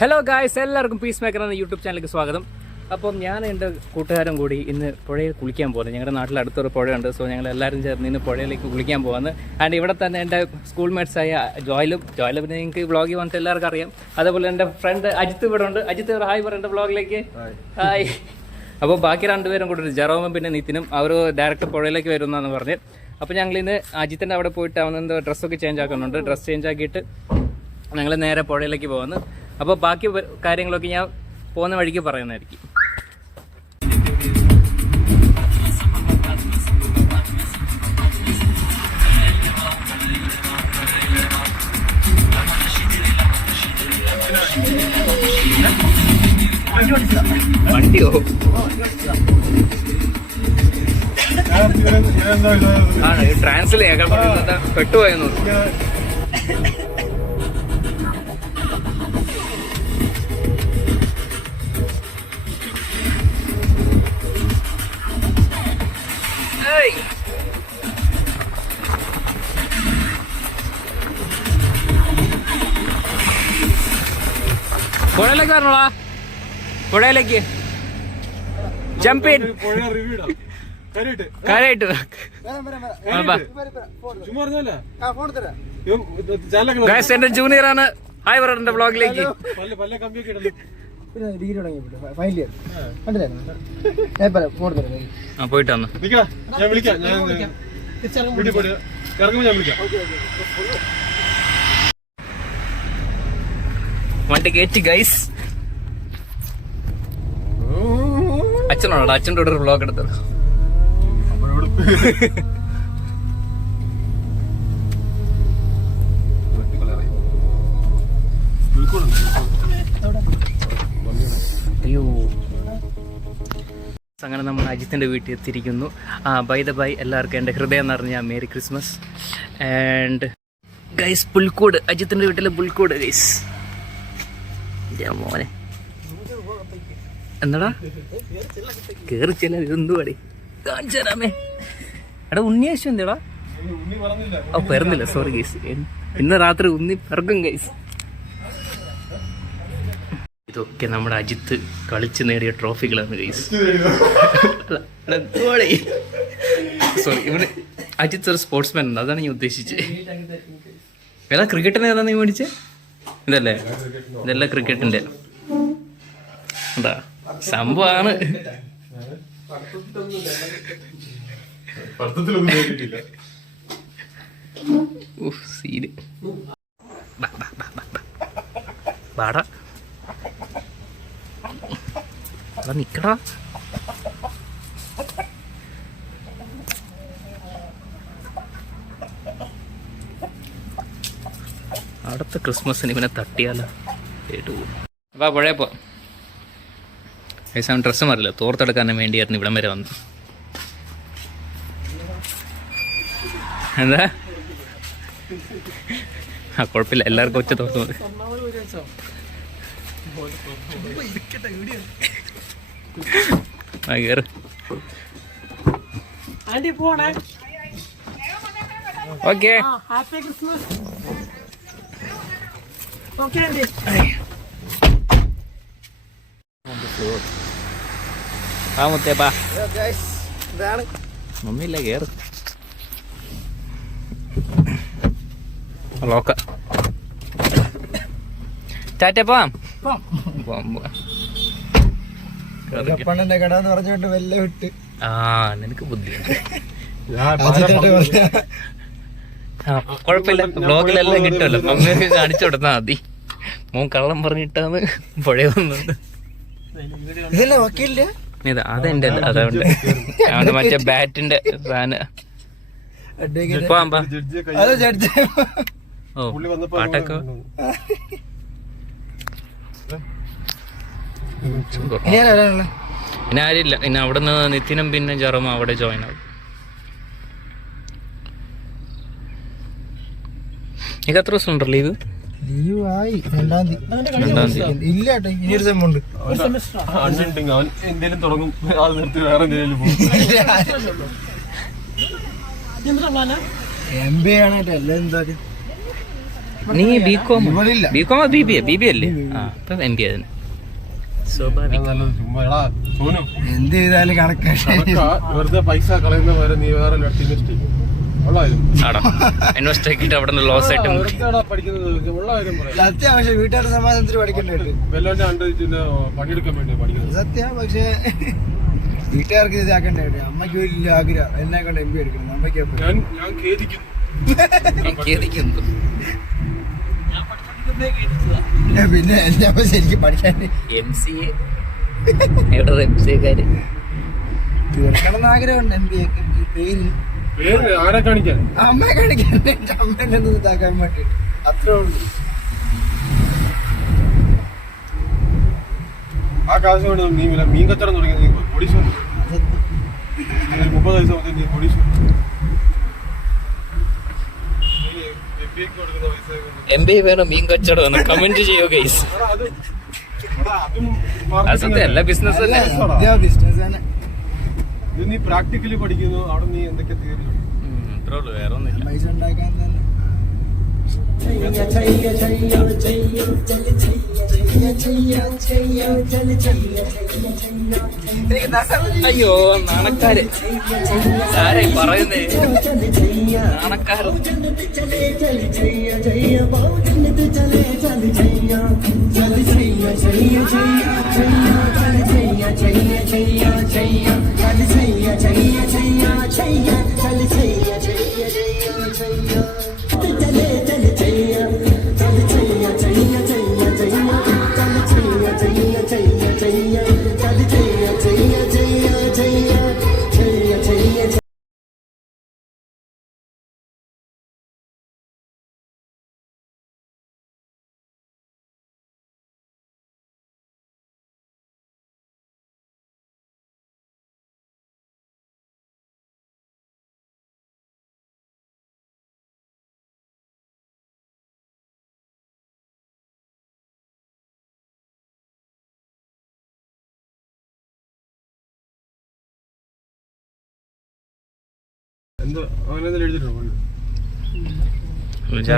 Hello guys, എല്ലാവർക്കും piece maker എന്ന YouTube ചാനലിലേക്ക് സ്വാഗതം. അപ്പം ഞാൻ എൻ്റെ കൂട്ടുകാരും കൂടി ഇന്ന് പുഴയിൽ കുളിക്കാൻ പോകുന്നത്. ഞങ്ങളുടെ നാട്ടിൽ അടുത്തൊരു പുഴയുണ്ട്. സോ ഞങ്ങൾ എല്ലാവരും ചേർന്ന് ഇന്ന് പുഴയിലേക്ക് കുളിക്കാൻ പോകുന്നത്. ആൻഡ് ഇവിടെ തന്നെ എൻ്റെ സ്കൂൾ മേറ്റ്സായ ജോയിലും പിന്നെ നിങ്ങൾക്ക് വ്ളോഗിൽ വന്നിട്ട് എല്ലാവർക്കും അറിയാം. അതേപോലെ എൻ്റെ ഫ്രണ്ട് അജിത്ത് ഇവിടെ ഉണ്ട്. അജിത്ത് ഹായ് പറയേണ്ട വ്ളോഗിലേക്ക് ഹായ്. അപ്പോൾ ബാക്കി രണ്ടുപേരും കൂടെ ജെറോമും പിന്നെ നിതിനും അവർ ഡയറക്റ്റ് പുഴയിലേക്ക് വരുന്നതെന്ന് പറഞ്ഞ്. അപ്പോൾ ഞങ്ങളിന്ന് അജിത്തിൻ്റെ അവിടെ പോയിട്ട് അവനെന്തോ ഡ്രസ്സൊക്കെ ചേഞ്ച് ആക്കുന്നുണ്ട്. ഡ്രസ്സ് ചേഞ്ച് ആക്കിയിട്ട് ഞങ്ങൾ നേരെ പുഴയിലേക്ക് പോകുന്നു. അപ്പോൾ ബാക്കി കാര്യങ്ങളൊക്കെ ഞാൻ പോകുന്ന വഴിക്ക് പറയുന്നതായിരിക്കും. വണ്ടിയോ ആണ് ട്രാൻസ്ലേറ്റ് പെട്ടുപോയെന്നു. പുഴയിലേക്ക് വരണോളാ, പുഴയിലേക്ക് ജമ്പ് ഇൻ. കാര്യമായിട്ട് എന്റെ ജൂനിയർ ആണ്. ഹായ് പറ എന്റെ വ്ളോഗിലേക്ക്. പോയിട്ട് വന്നു വണ്ടി കയറ്റി ഗൈസ്. അച്ഛനോടാ, അച്ഛൻ്റെ കൂടെ ഒരു വ്ളോഗ് എടുത്തത്. അയ്യോ, അങ്ങനെ നമ്മൾ അജിത്തിൻ്റെ വീട്ടിൽ എത്തിയിരിക്കുന്നു. ബൈ ദ ബൈ എല്ലാവർക്കും എൻ്റെ ഹൃദയം നിറഞ്ഞ മേരി ക്രിസ്മസ്. ആൻഡ് ഗൈസ്, പുൽക്കൂട്, അജിത്തിൻ്റെ വീട്ടിലെ പുൽക്കൂട് ഗൈസ്. മോനെ എന്താടാ കേറി ചെല്ല, ഇതെന്തുവാടി കാണിച്ചരാമേ. എടാ ഉണ്ണിയേശു എന്താടാ? ഓ പിറന്നില്ല, സോറി ഗൈസ്. ഇന്ന് രാത്രി ഉണ്ണി പിറക്കും ഗൈസ്. ഇതൊക്കെ നമ്മുടെ അജിത്ത് കളിച്ച് നേടിയ ട്രോഫികളാണ് ഗൈസ്. സോറി, ഇവിടെ അജിത്ത് ഒരു സ്പോർട്സ്മാൻ ഉണ്ട്, അതാണ് ഞാൻ ഉദ്ദേശിച്ചത്. ഏതാ ക്രിക്കറ്റിന് ഏതാ നീ മേടിച്ചേ? ഇതല്ലേ, ഇതെല്ലാം ക്രിക്കറ്റിന്റെ എന്താ സംഭവമാണ്. സീന് ബാടാ നിക്കടാ. അടുത്ത ക്രിസ്മസിന് ഇവനെ തട്ടിയാലോ. അപ്പോൾ പുഴയെ പോ. അവൻ ഡ്രസ്സ് മാറില്ല, തോർത്തെടുക്കാൻ വേണ്ടിയായിരുന്നു ഇവിടം വരെ വന്നു. എന്താ കുഴപ്പമില്ല, എല്ലാവർക്കും ഒറ്റ തോർത്ത് മതി. കയറ്. ഓക്കെ മമ്മിയില്ല, കേറ്. ലോക്ക ടാറ്റ പോവാം. നിനക്ക് ബുദ്ധിയുണ്ട്. കുഴപ്പമില്ല, ബ്ലോഗിലെല്ലാം കിട്ടുമല്ലോ. മമ്മിയൊക്കെ കാണിച്ചു കൊടുത്താൽ മതി. മോൻ കള്ളം പറഞ്ഞിട്ടാണ് പുഴ വന്നത്. ഇത് അതെന്റെ അല്ല, അതുകൊണ്ട് അവന്റെ മറ്റേ ബാറ്റിന്റെ സാധനം. ഓ പാട്ടൊക്കെ ഇനി ആരില്ല. ഇനി അവിടെ നിന്ന് നിതിനും പിന്നെ ജെറോമും അവിടെ ജോയിൻ ആവും. എനിക്ക് എത്ര ദിവസം ഉണ്ടോ ലീവ്? നീ ബികോം ബികോം BBA അല്ലേ? ആ ഇപ്പം MBA തന്നെ. എന്ത് ചെയ്താലും വെറുതെ പൈസ കളയുന്ന വരെ നീ വേറെ ഇൻവെസ്റ്റ് ചെയ്യും. ഇൻവെസ്റ്റ് ആക്കിയിട്ട് അവിടെ നിന്ന് ലോസ് ആയിട്ട് സത്യം. പക്ഷെ വീട്ടുകാരുടെ സമാധാനത്തിന് പഠിക്കേണ്ടി പണിയെടുക്കാൻ വേണ്ടി പഠിക്കുന്നത് സത്യം. പക്ഷെ വീട്ടുകാർക്ക് ഇതാക്കേണ്ടി വരും. അമ്മയ്ക്ക് വലിയ ആഗ്രഹം എന്നെ കൊണ്ട് MBA എടുക്കണം. അമ്മയ്ക്ക് ഞാൻ ഖേദിക്കുന്നു. പിന്നെ എന്റെ അമ്മ ശരിക്കും പഠിക്കാൻ MCA MCAക്കാര് തീർക്കണം ആഗ്രഹമുണ്ട്. MBA പേര് ആരെ കാണിക്കാൻ? അമ്മയെ കാണിക്കാൻ. എന്റെ അമ്മേനെ ഒന്ന് ഇതാക്കാൻ വേണ്ടി അത്രേ ഉള്ളൂ. ആ കാശ് കൊണ്ട് നീ മീൻ കച്ചവടം തുടങ്ങി. നീ കൊടീശ്വരൻ. 30 വയസ്സ് നീ കൊടീശ്വരൻ. MBA വേണം മീൻ കച്ചവടം കമന്റ് ചെയ്യോ ഗൈസ്. എല്ലാ ബിസിനസ് അല്ലേ? ബിസിനസ് തന്നെ. ഇത് നീ പ്രാക്ടിക്കലി പഠിക്കുന്നു. അവിടെ നീ എന്തൊക്കെ തിയറി അത്രേ ഉള്ളൂ, വേറെ ഒന്നുമില്ല. പൈസ ഉണ്ടാക്കാൻ തന്നെ. അയ്യോ നാണക്കാര് ആരായി പറയുന്നേ? നാണക്കാര്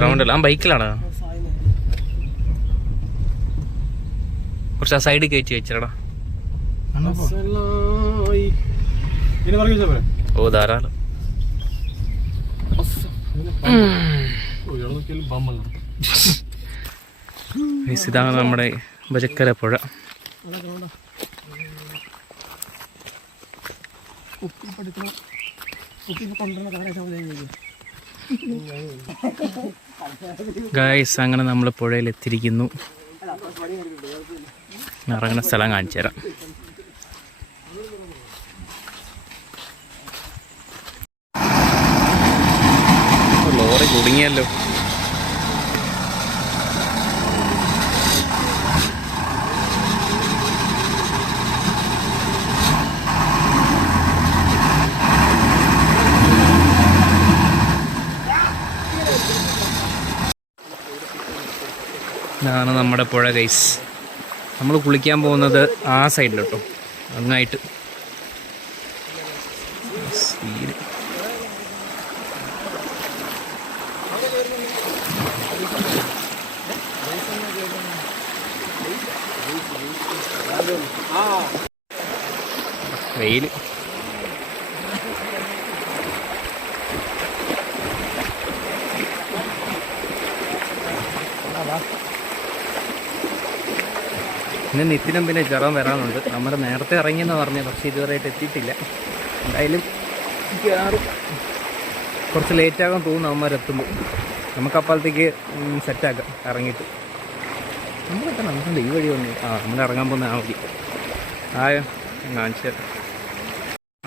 റൗണ്ടല്ല. ആ ബൈക്കിലാണോ? കുറച്ച് ആ സൈഡ് കയറ്റി വെച്ചടാ. ഓ ധാരാളം. ഇതാണ് നമ്മുടെ ബജക്കര പുഴ. ഗായ്സ് അങ്ങനെ നമ്മൾ പുഴയിൽ എത്തിയിരിക്കുന്നു. ഇറങ്ങുന്ന സ്ഥലം കാണിച്ചു തരാം. ലോറി കുടുങ്ങിയല്ലോ. ഇതാണ് നമ്മുടെ പുഴ ഗൈസ്. നമ്മൾ കുളിക്കാൻ പോകുന്നത് ആ സൈഡിലോട്ടോ, അങ്ങായിട്ട്. വെയിൽ ഇന്ന് നിത്തിനും പിന്നെ ജ്വരം വരാനുണ്ട്. നമ്മൾ നേരത്തെ ഇറങ്ങിയെന്ന് പറഞ്ഞു, പക്ഷേ ഇതുവരെയായിട്ട് എത്തിയിട്ടില്ല. എന്തായാലും കുറച്ച് ലേറ്റാകാൻ തോന്നുന്നു അവന്മാരെത്തുമ്പോൾ. നമുക്കപ്പോഴത്തേക്ക് സെറ്റാക്കാം ഇറങ്ങിയിട്ട്. നമ്മളൊക്കെ നമുക്ക് ഈ വഴി വന്നു. നമ്മൾ ഇറങ്ങാൻ പോകുന്ന ആ വഴി ആയോ കാണിച്ചു തരാം.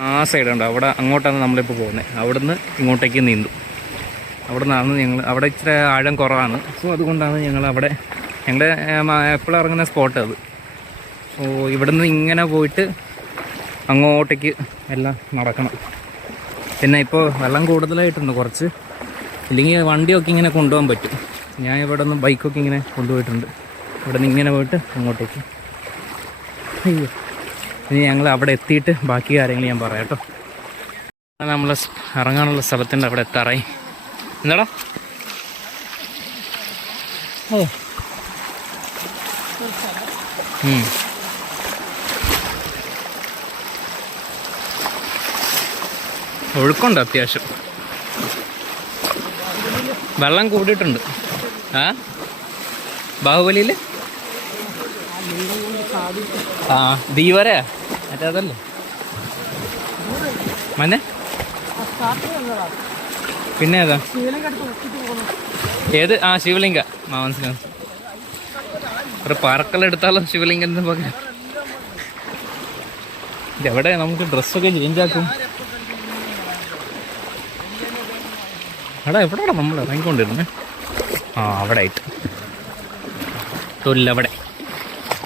ആ സൈഡുണ്ട്, അവിടെ അങ്ങോട്ടാണ് നമ്മളിപ്പോൾ പോകുന്നത്. അവിടുന്ന് ഇങ്ങോട്ടേക്ക് നീന്തും. അവിടെ നിന്നാണ് ഞങ്ങൾ, അവിടെ ഇച്ചിരി ആഴം കുറവാണ്. സോ അതുകൊണ്ടാണ് ഞങ്ങൾ അവിടെ, ഞങ്ങളുടെ എപ്പോഴും ഇറങ്ങുന്ന സ്പോട്ട് അത്. സോ ഇവിടുന്ന് ഇങ്ങനെ പോയിട്ട് അങ്ങോട്ടേക്ക് എല്ലാം നടക്കണം. പിന്നെ ഇപ്പോൾ വെള്ളം കൂടുതലായിട്ടുണ്ട് കുറച്ച്, ഇല്ലെങ്കിൽ വണ്ടിയൊക്കെ ഇങ്ങനെ കൊണ്ടുപോകാൻ പറ്റും. ഞാൻ ഇവിടെ നിന്ന് ബൈക്കൊക്കെ ഇങ്ങനെ കൊണ്ടുപോയിട്ടുണ്ട്. ഇവിടെ നിന്ന് ഇങ്ങനെ പോയിട്ട് അങ്ങോട്ടേക്ക്. അയ്യോ, ഇനി ഞങ്ങൾ അവിടെ എത്തിയിട്ട് ബാക്കി കാര്യങ്ങൾ ഞാൻ പറയാം കേട്ടോ. നമ്മൾ ഇറങ്ങാനുള്ള സ്ഥലത്തിൻ്റെ അവിടെ എത്താറായി. എന്താടാ ഓ ഒഴുക്കുണ്ട് അത്യാവശ്യം. വെള്ളം കൂടിയിട്ടുണ്ട്. ആ ബാഹുബലിയിൽ ആ ദീവരയാ മറ്റേ അതല്ലേ മന്നെ പിന്നെ ഏതാ ഏത്? ആ ശിവലിംഗ. മനസ്സിലാവും. ഒരു പറക്കലെടുത്താലോ ശിവലിംഗം പകരം. ഇതെവിടെ നമുക്ക് ഡ്രസ്സൊക്കെ ചേഞ്ച് ആക്കും? എടാ എവിടെയാണ് നമ്മൾ ഇറങ്ങിക്കൊണ്ടിരുന്നത്? ആ അവിടെ ആയിട്ട് തൊല്ലവിടെ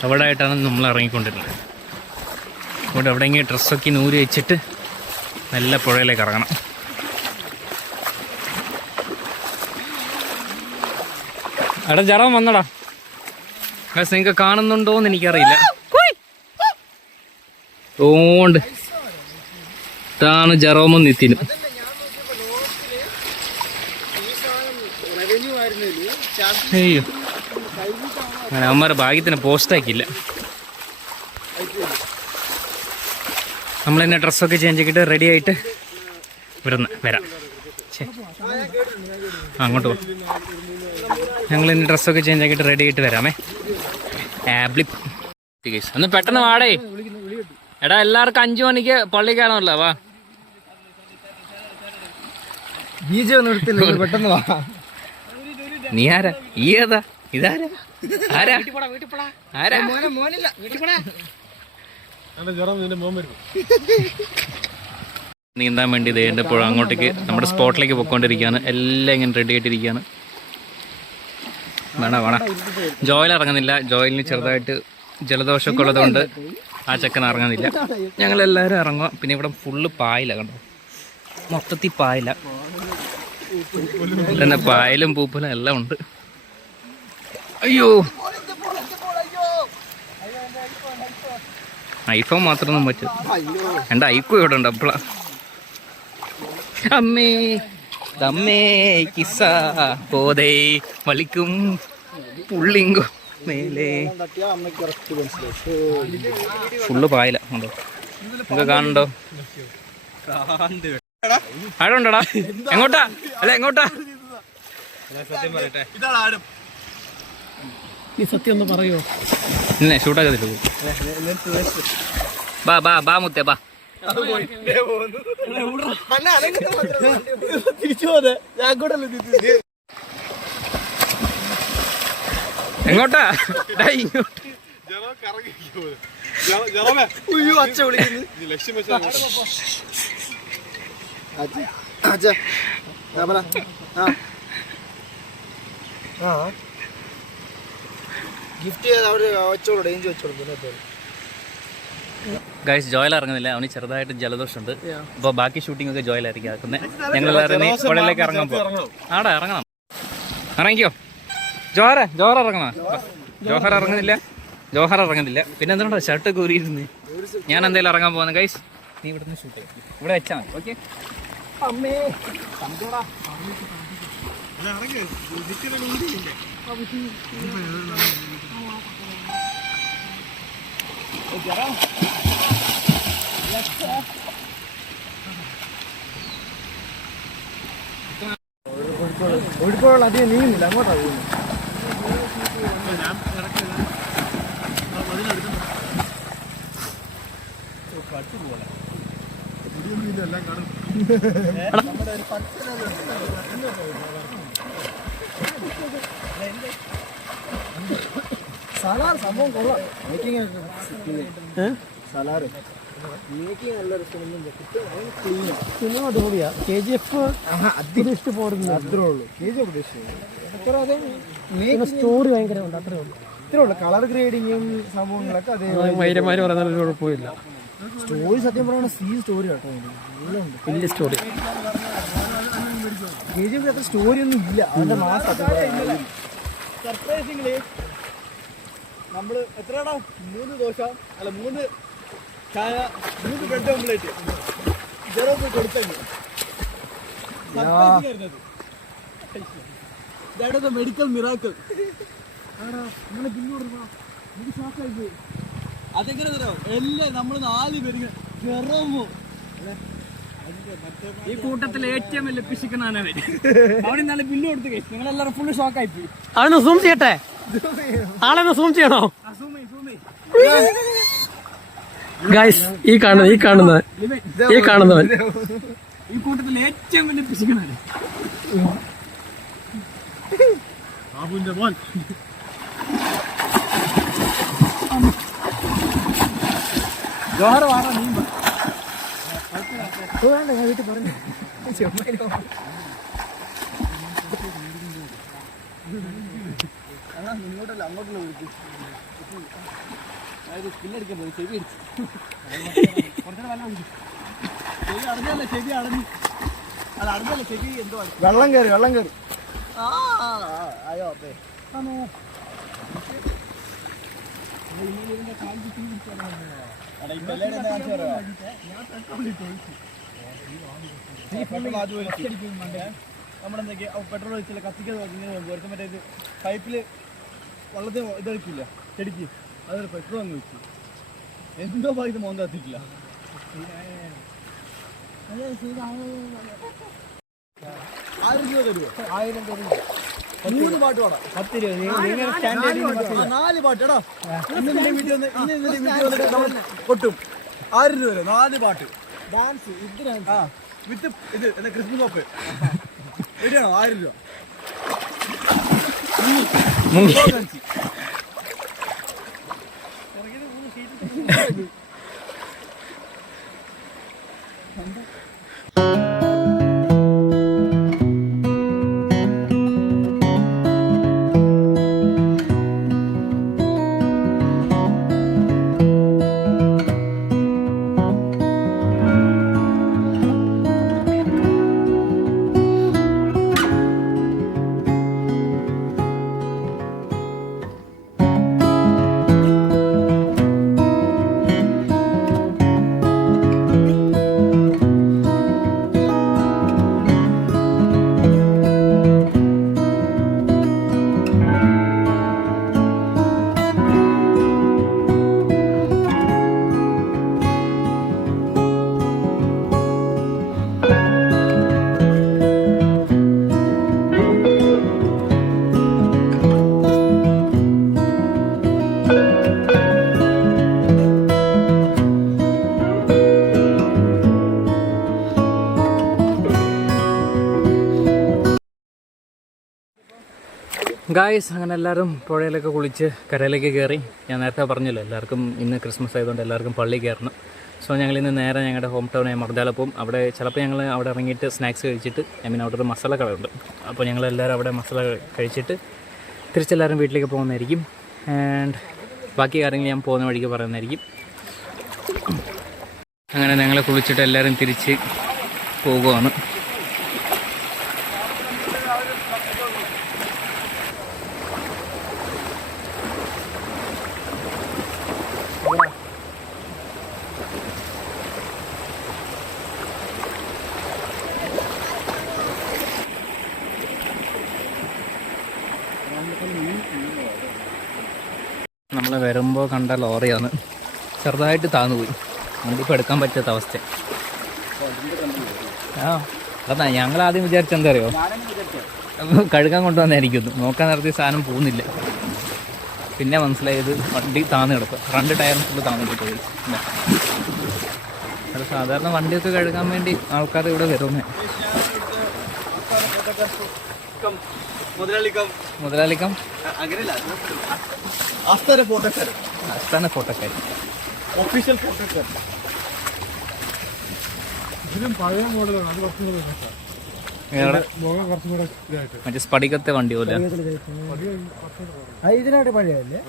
അവിടെ ആയിട്ടാണ് നമ്മൾ ഇറങ്ങിക്കൊണ്ടിരുന്നത്. ഇവിടെ എവിടെയെങ്കിലും ഡ്രസ്സൊക്കെ നൂരി വെച്ചിട്ട് നല്ല പുഴയിലേക്ക് ഇറങ്ങണം. എടാ ജറം വന്നടാ. നിങ്ങൾക്ക് കാണുന്നുണ്ടോന്ന് എനിക്കറിയില്ല. ഓണ്ട് ഇതാണ് ജറോമും നിത്തിനും. അയ്യോ അവന്മാരെ ഭാഗ്യത്തിന് പോസ്റ്റാക്കിയില്ല. നമ്മളെന്നെ ഡ്രസ്സൊക്കെ ചേഞ്ച് ആക്കിയിട്ട് റെഡി ആയിട്ട് ഇവിടുന്ന് വരാം. അങ്ങോട്ട് പോകും. ഞങ്ങൾ ഇനി ഡ്രസ്സൊക്കെ ചേഞ്ച് ആക്കിയിട്ട് റെഡി ആയിട്ട് വരാമേ. ഒന്ന് പെട്ടെന്ന് വാടേ. എടാ എല്ലാവർക്കും 5 മണിക്ക് പള്ളി കയറണമല്ലോ. വാ പെട്ടെന്ന് വാ. നീ ആരാ? ഈ ഏതാ? ഇതാരാ? ആരാ ആരാ? നീന്താൻ വേണ്ടി ദേണ്ടപ്പോഴും അങ്ങോട്ടേക്ക് നമ്മുടെ സ്പോട്ടിലേക്ക് പോയിക്കൊണ്ടിരിക്കുകയാണ്. എല്ലാം ഇങ്ങനെ റെഡി ആയിട്ടിരിക്കുകയാണ്. വേണം ജോയിൽ ഇറങ്ങുന്നില്ല. ജോയിലിന് ചെറുതായിട്ട് ജലദോഷമൊക്കെ ഉള്ളതുകൊണ്ട് ആ ചെക്കൻ ഇറങ്ങുന്നില്ല. ഞങ്ങളെല്ലാവരും ഇറങ്ങുക. പിന്നെ ഇവിടെ ഫുള്ള് പായില കണ്ടോ, മൊത്തത്തിൽ പായില തന്നെ. പായലും പൂപ്പലും എല്ലാം ഉണ്ട്. അയ്യോ ഐഫോൺ മാത്രമൊന്നും പറ്റും. എൻ്റെ ഐക്കോ ഇവിടെ ഉണ്ട്. അപ്പളാ അമ്മേ അമ്മേ കിസ്സ പോതേ വലിക്കും പുള്ളിങ്കോ മേലേ. ഫുള്ള് പായല ഉണ്ടോ, നിങ്ങൾക്ക് കാണണ്ടോ? ആഴം ഉണ്ടോടാ? എങ്ങോട്ടാ? അല്ല എങ്ങോട്ടാ? നീ സത്യം ഒന്ന് പറയോ? ഇന്നെ ഷൂട്ടാക്കത്തില്ല. ബാ ബാ ബാ മുത്തേ ബാ. എങ്ങോട്ടാ? ഗിഫ്റ്റ് വെച്ചോളൂ, ഡേഞ്ച് വെച്ചോളൂ. ഗൈസ് ജോയിൽ ഇറങ്ങുന്നില്ല. അവന് ചെറുതായിട്ട് ജലദോഷമുണ്ട്. അപ്പോൾ ബാക്കി ഷൂട്ടിംഗ് ഒക്കെ ജോയിലായിരിക്കും ആക്കുന്നത്. ഞങ്ങളെല്ലാവരും പുഴയിലേക്ക് ഇറങ്ങാൻ പോകും. ആടാ ഇറങ്ങണം. ഇറങ്ങിക്കോ. ജോഹർ ഇറങ്ങണം. ജോഹർ ഇറങ്ങുന്നില്ല. പിന്നെ എന്തുകൊണ്ടാ ഷർട്ടൊക്കെ ഊരിയിരുന്നേ? ഞാൻ എന്തായാലും ഇറങ്ങാൻ പോകുന്നു. ഗൈസ് നീ ഇവിടുന്ന് ഷൂട്ട് ചെയ്യും. ഇവിടെ വെച്ചാൽ മതി. ഓക്കെ. ഒഴുക്കുള്ള അധികം നീങ്ങുന്നില്ല. അങ്ങോട്ടാ പോകുന്നത്. സലാറ് സംഭവം കൊള്ളാം. മേക്കിംഗ് സലാറ് മേക്കിംഗ് നല്ല സിനിമ അടിപൊളിയാ. KGF അധികം പോടുന്നു. അത്രേ ഉള്ളൂ. KGF സ്റ്റോറി ഭയങ്കര ഉണ്ട്. അത്രേ ഉള്ളൂ. ഇത്രേ ഉള്ളൂ. കളർ ഗ്രേഡിങ്ങും സംഭവങ്ങളൊക്കെ അതേ മൈരന്മാര് പറയുന്ന കുഴപ്പമില്ല. സ്റ്റോറി സത്യം പറയുന്നത് സ്റ്റോറി കേട്ടോ. വലിയ സ്റ്റോറി. KGF അത്ര സ്റ്റോറി ഒന്നും ഇല്ല. അതിന്റെ മാസം സർപ്രൈസിംഗ്ലി നമ്മള് എത്രയാടാ 3 ദോശ അല്ല 3 ചായ 3 ബ്രെഡ് ഓംലേറ്റ് ജെറോ പോയി കൊടുത്തത്. Medical miracle. അതെങ്ങനെ തരാം എല്ലാം നമ്മള് 4 പേര് ഈ കൂട്ടത്തിൽ ഏറ്റവും വലിയ പിശുക്കനാണ് അവന് നല്ല ബില്ല് കൊടുത്ത് കഴിച്ചു. നിങ്ങളെല്ലാവരും ഫുള്ള് ഷോക്കായി പോയി. അവനൊന്ന് സൂം ചെയ്യട്ടെ, ആളെന്ന് സൂം ചെയ്യണോ ഗൈസ്? ഈ കാണുന്നവൻ ഈ കൂട്ടത്തിൽ ഏറ്റവും വലിയ പിശുക്കനാണ്. ജോഹർ വാടാ നീ വേണ്ട, ഞാൻ വീട്ടിൽ പറഞ്ഞു. ഇങ്ങോട്ടല്ല അങ്ങോട്ടല്ല വിളിച്ചു. സ്കില്ലടിക്കാൻ പോയി, ചെവി അടിച്ചു. കുറച്ചുകൂടെ വെള്ളം കുടിച്ചു. ചെവി അടഞ്ഞല്ല, ചെവി അടഞ്ഞു. അത് അടഞ്ഞല്ല, ചെവി എന്തോ വെള്ളം കയറി. അയ്യോ അപ്പേ നമ്മളെന്തൊക്കെയാ പെട്രോൾ ഒഴിച്ചില്ല, കത്തിക്കാതെ വെറുതെ മറ്റേ ഇത് പൈപ്പില് വെള്ളത്തിന് ഇതൊഴിക്കില്ല ചെടിക്ക്, അതൊരു പെട്രോൾ അങ്ങ് വെച്ചു. എന്തോ ഭാഗത്ത് മോന്ത കത്തിട്ടില്ല. 1000 രൂപ തരുമോ? 1000 തരുമോ? 3 പാട്ട് പാടാം. 10 രൂപ 4 പാട്ട് എടാ. വീട്ടിൽ വന്ന് കൊട്ടും. 1000 രൂപ 4 പാട്ട് ഡാൻസ്. ആ വിത്ത് ഇത് എന്താ ക്രിസ്മസ് കോപ്പ് റെഡിയാണോ? 1000 രൂപ. ഗായ്സ്, അങ്ങനെ എല്ലാവരും പുഴയിലൊക്കെ കുളിച്ച് കരയിലേക്ക് കയറി. ഞാൻ നേരത്തെ പറഞ്ഞല്ലോ എല്ലാവർക്കും ഇന്ന് ക്രിസ്മസ് ആയതുകൊണ്ട് എല്ലാവർക്കും പള്ളി കയറണം. സോ ഞങ്ങളിന്ന് നേരെ ഞങ്ങളുടെ ഹോം ടൗണായ മർദ്ദാല പോകും. അവിടെ ചിലപ്പോൾ ഞങ്ങൾ അവിടെ ഇറങ്ങിയിട്ട് സ്നാക്സ് കഴിച്ചിട്ട്, അവിടെ ഒരു മസാല കടയുണ്ട്. അപ്പോൾ ഞങ്ങളെല്ലാവരും അവിടെ മസാല കഴിച്ചിട്ട് തിരിച്ചെല്ലാവരും വീട്ടിലേക്ക് പോകുന്നതായിരിക്കും. ആൻഡ് ബാക്കി കാര്യങ്ങൾ ഞാൻ പോകുന്ന വഴിക്ക് പറയുന്നതായിരിക്കും. അങ്ങനെ ഞങ്ങൾ കുളിച്ചിട്ട് എല്ലാവരും തിരിച്ച് പോകുകയാണ്. നമ്മൾ വരുമ്പോൾ കണ്ട ലോറിയാണ്, ചെറുതായിട്ട് താന്നുപോയി. വണ്ടിപ്പോൾ എടുക്കാൻ പറ്റാത്ത അവസ്ഥ. അതാ ഞങ്ങൾ ആദ്യം വിചാരിച്ചെന്താ അറിയോ, കഴുകാൻ കൊണ്ടുവന്നായിരിക്കുന്നു. നോക്കാൻ നിർത്തിയ സാധനം പോകുന്നില്ല. പിന്നെ മനസ്സിലായത് വണ്ടി താന്ന് കിടക്കുക, 2 ടയറും ഫുള്ള് താന്നിട്ട് പോയി. അത് സാധാരണ വണ്ടിയൊക്കെ കഴുകാൻ വേണ്ടി ആൾക്കാർ ഇവിടെ വരുന്നേ. മുതലാളിക്കം ആസ്ഥാന ഫോട്ടോക്കാർ, ഒഫീഷ്യൽ ഫോട്ടോക്കാർ. ഇതിലും പഴയ മോഡലാണ്, അത് കുറച്ചും കൂടെ മുഖം കുറച്ചും കൂടെ ഇതായിട്ട്. മറ്റേ സ്പടികത്തെ വണ്ടി പോലെ ഇതിനായിട്ട് പഴയല്ലേ?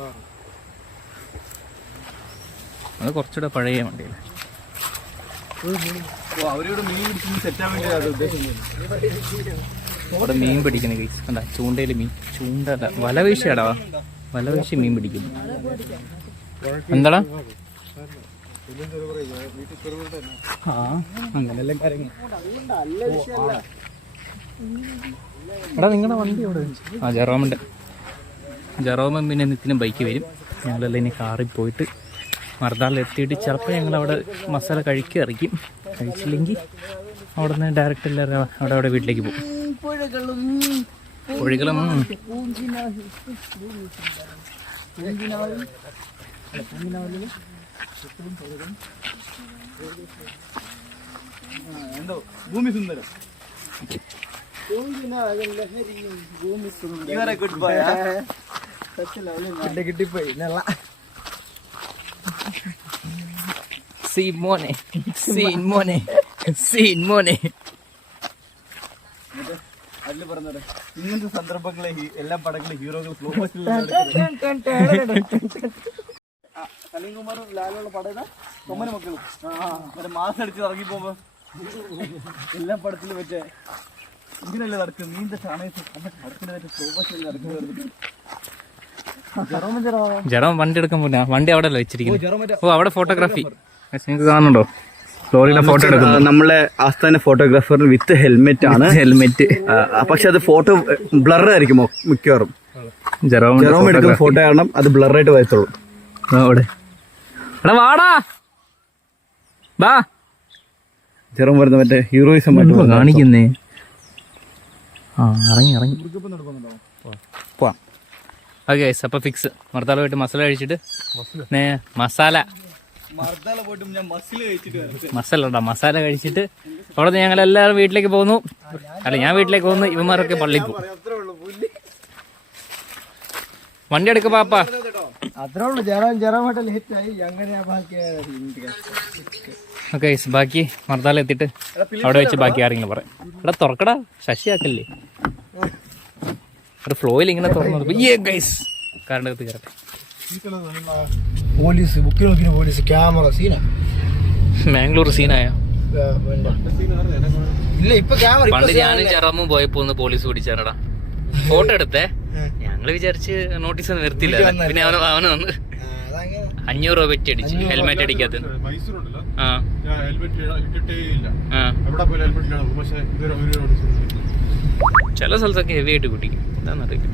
അത് കുറച്ചുകൂടെ പഴയ വണ്ടിയല്ലേ. അവരോട് മീൻ പിടിച്ച് സെറ്റാൻ വേണ്ടി ഉദ്ദേശം. അവിടെ മീൻ പിടിക്കുന്ന കേസ് കണ്ട, ചൂണ്ടയിൽ മീൻ, ചൂണ്ടല്ല വല വീശിയാടാ, വല വീശി മീൻ പിടിക്കുന്നു. എന്താടാ അങ്ങനെല്ലാം കാര്യങ്ങൾ. എടാ നിങ്ങളുടെ വണ്ടി എവിടെ? ആ ജെറോമും പിന്നെ നിത്തിനും ബൈക്ക് വരും. ഞങ്ങളെല്ലാം ഇനി കാറിൽ പോയിട്ട് മർദാലിൽ എത്തിയിട്ട് ചിലപ്പോൾ ഞങ്ങളവിടെ മസാല കഴിക്കും. കഴിച്ചില്ലെങ്കിൽ അവിടെ നിന്ന് ഡയറക്റ്റ് എല്ലാവരും അവിടെ വീട്ടിലേക്ക് പോകും. പുഴകളും എന്തോ ഭൂമി സുന്ദരം. Good bye. കിട്ടിപ്പോയി. സീൻ മോനെ. അതില് പറഞ്ഞത് ഇങ്ങനത്തെ സന്ദർഭങ്ങളെ എല്ലാ പടങ്ങളും ഹീറോകൾ സ്ലോ മോഷനിൽ സലീംകുമാറും ലാലുള്ള പടം കൊമ്മന മക്കളും മറ്റേ മാസം അടിച്ച് ഇറങ്ങി പോകുമ്പോ എല്ലാ പടത്തിലും മറ്റേ ഇങ്ങനെയല്ലേ നടക്കും. നീന്ത സമയത്ത് പടത്തിന് മറ്റേ സ്ലോ മോഷനിൽ നടക്കുന്നത്. ജെറോം വണ്ടി എടുക്കാൻ പോല വണ്ടി അവിടെ അല്ല വെച്ചിരിക്കുന്നത്. ഓ അവിടെ ഫോട്ടോഗ്രാഫി നിങ്ങൾക്ക് കാണുന്നുണ്ടോ? ലോറിയിലെ ഫോട്ടോ എടുക്കുന്നത് നമ്മളെ ആസ്ഥാന ഫോട്ടോഗ്രാഫർ വിത്ത് ഹെൽമെറ്റ് ആണ്. പക്ഷെ അത് ഫോട്ടോ ബ്ലർ ആയിരിക്കും മിക്കവാറും. ജെറോം എടുക്കുന്ന ഫോട്ടോ കാരണം അത് ബ്ലറായിട്ട് വരത്തുള്ളൂ. അവിടെ എടാ വാടാ ബാ. ജെറോം വരുന്ന മറ്റേ ഹീറോയിസം കാണിക്കുന്നേ. ആ ഇറങ്ങി പോവാം. ഓക്കെ അപ്പോൾ ഫിക്സ്. മർദാല പോയിട്ട് മസാല കഴിച്ചിട്ട് മസാല കഴിച്ചിട്ട് അവിടെ നിന്ന് ഞങ്ങൾ എല്ലാവരും വീട്ടിലേക്ക് പോകുന്നു. അല്ല ഞാൻ വീട്ടിലേക്ക് പോകുന്നു, ഇവന്മാരൊക്കെ പള്ളിയിൽ പോകും. വണ്ടി എടുക്ക പാപ്പ. ഓക്കെ ബാക്കി മർദാല എത്തിയിട്ട് അവിടെ വെച്ച് ബാക്കി ആരെങ്കിലും പറയാം. ഇവിടെ തുറക്കടാ, ശശിയാക്കല്ലേ. ഒരു ഫ്ലോയിൽ ഇങ്ങനെ തുറന്നു കാരണം കയറട്ടെ. പോലീസ് ബുക്കിൽ നോക്കിയ പോലീസ് ക്യാമറ സീന മാംഗ്ലൂർ സീനായോ? ഇല്ല ഇപ്പൊ ക്യാമറ. പണ്ട് ഞാനും ചെറമ്മും പോയപ്പോ ഒന്ന് പോലീസ് പിടിച്ചാറടാ. ഫോട്ടോ എടുത്തേ. ഞങ്ങള് വിചാരിച്ച് നോട്ടീസ് ഒന്നും നിർത്തില്ല. പിന്നെ അവന് വന്ന് 500 രൂപ പറ്റി അടിച്ച് ഹെൽമെറ്റ് അടിക്കാത്ത. ചില സ്ഥലത്തൊക്കെ ഹെവി ആയിട്ട് കുട്ടിക്കും. എന്താന്നറിയില്ല.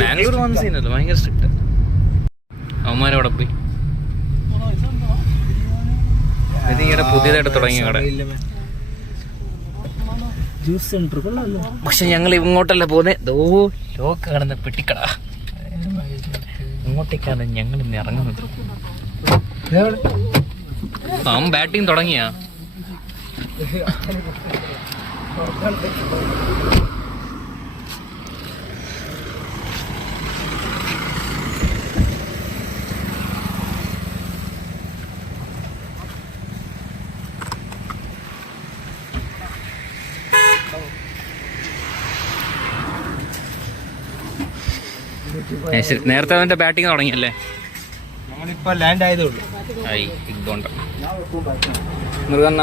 മാംഗ്ലൂർ വന്ന സീനല്ലോ, ഭയങ്കര സ്ട്രിക്റ്റ്. അവന്മാരവിടെ പോയി. ഇത് ഈയിടെ പുതിയതായിട്ട് തുടങ്ങിയ കട. പക്ഷെ ഞങ്ങൾ ഇങ്ങോട്ടല്ല പോകുന്നത്. ലോക്ക് കാണുന്ന പെട്ടിക്കട. ഇങ്ങോട്ടേക്കാണ് ഞങ്ങൾ ഇന്ന് ഇറങ്ങുന്നത്. അവൻ ബാറ്റിംഗ് തുടങ്ങിയാ. ശരി, നേരത്തെ അവന്റെ ബാറ്റിംഗ് തുടങ്ങിയല്ലേ? ഞങ്ങളിപ്പോ ലാൻഡ് ആയതേ ഉള്ളൂ. ഇതുകൊണ്ട് മൃഗണ്ണ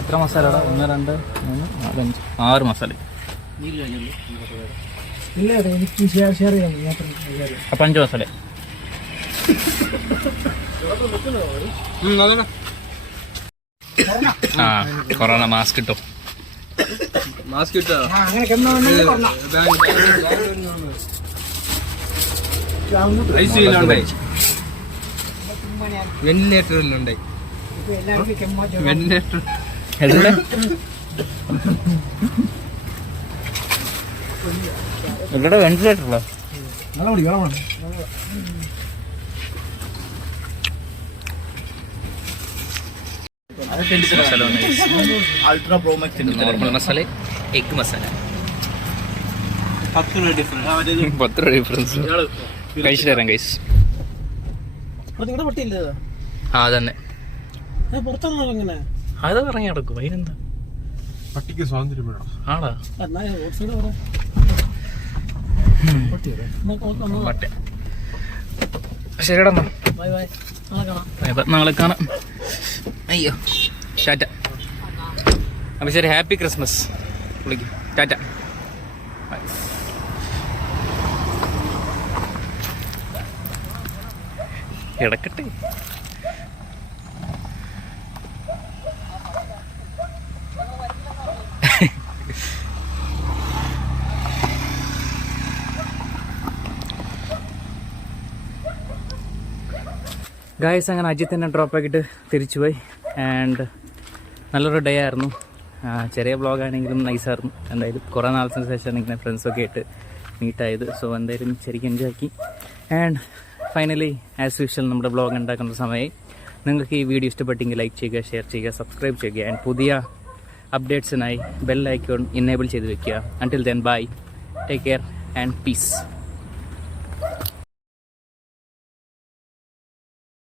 എത്ര മസാല? 1 2 3 4 5 6 മസാല. അപ്പൊ 5 മസാല. ആ കൊറോണ മാസ്ക് കിട്ടോ? മാസ്ക് കിട്ടോ? വെന്റിലേറ്ററിലുണ്ടായി. വെന്റിലേറ്റർ ഇവിടെ വെന്റിലേറ്ററല്ലോ. Ultra pro max normal masala, egg masala. 10 രൂപ ഡിഫറൻസ്. കഴിച്ചിട്ട് തരാം ഗൈസ്. ആ അതന്നെ അത് ഇറങ്ങി നടക്കും. അതിനെന്താ പട്ടിക്ക് സ്വാതന്ത്ര്യം വേണം. ആടാ ശരിടാ, നാളെ കാണാം. അയ്യോ ടാറ്റ. അപ്പം ശരി, ഹാപ്പി ക്രിസ്മസ്. വിളിക്കും ടാറ്റ. കിടക്കട്ടെ. ഗായ്സ് അങ്ങനെ അജിത്ത് തന്നെ ഡ്രോപ്പ് ആക്കിയിട്ട് തിരിച്ചുപോയി. ആൻഡ് നല്ലൊരു ഡേ ആയിരുന്നു. ചെറിയ വ്ളോഗാണെങ്കിലും നൈസായിരുന്നു. എന്തായാലും കുറേ നാളത്തിന് ശേഷമാണ് ഇങ്ങനെ ഫ്രണ്ട്സൊക്കെ ആയിട്ട് മീറ്റായത്. സോ എന്തായാലും ശരിക്കും എൻജോയ് ആക്കി. ആൻഡ് ഫൈനലി ആസ് യൂഷ്വൽ നമ്മുടെ വ്ളോഗ് ഉണ്ടാക്കുന്ന സമയമായി. നിങ്ങൾക്ക് ഈ വീഡിയോ ഇഷ്ടപ്പെട്ടെങ്കിൽ ലൈക്ക് ചെയ്യുക, ഷെയർ ചെയ്യുക, സബ്സ്ക്രൈബ് ചെയ്യുക. ആൻഡ് പുതിയ അപ്ഡേറ്റ്സിനായി ബെൽ ഐക്കോൺ ഇനേബിൾ ചെയ്ത് വെക്കുക. Until then bye, take care and piece.